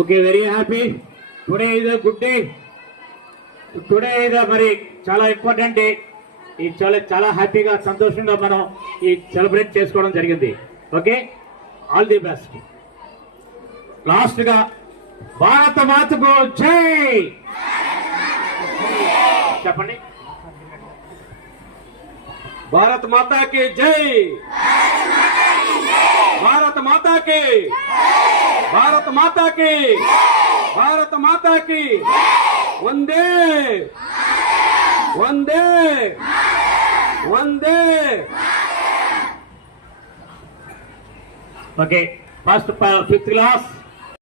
Okay, very happy. Today is a good day. Today is a very చాలా important day. ఈ చాలా హ్యాపీగా సంతోషంగా మనం ఈ సెలబ్రేట్ చేసుకోవడం జరిగింది. Okay, all the best. Last గా భారత మాతకు జై చెప్పండి. భారత మాతాకి జై, భారత మాతాకి, భారత మాతాకి, భారత మాతాకి వందే వందే వందే. Okay, first 5th class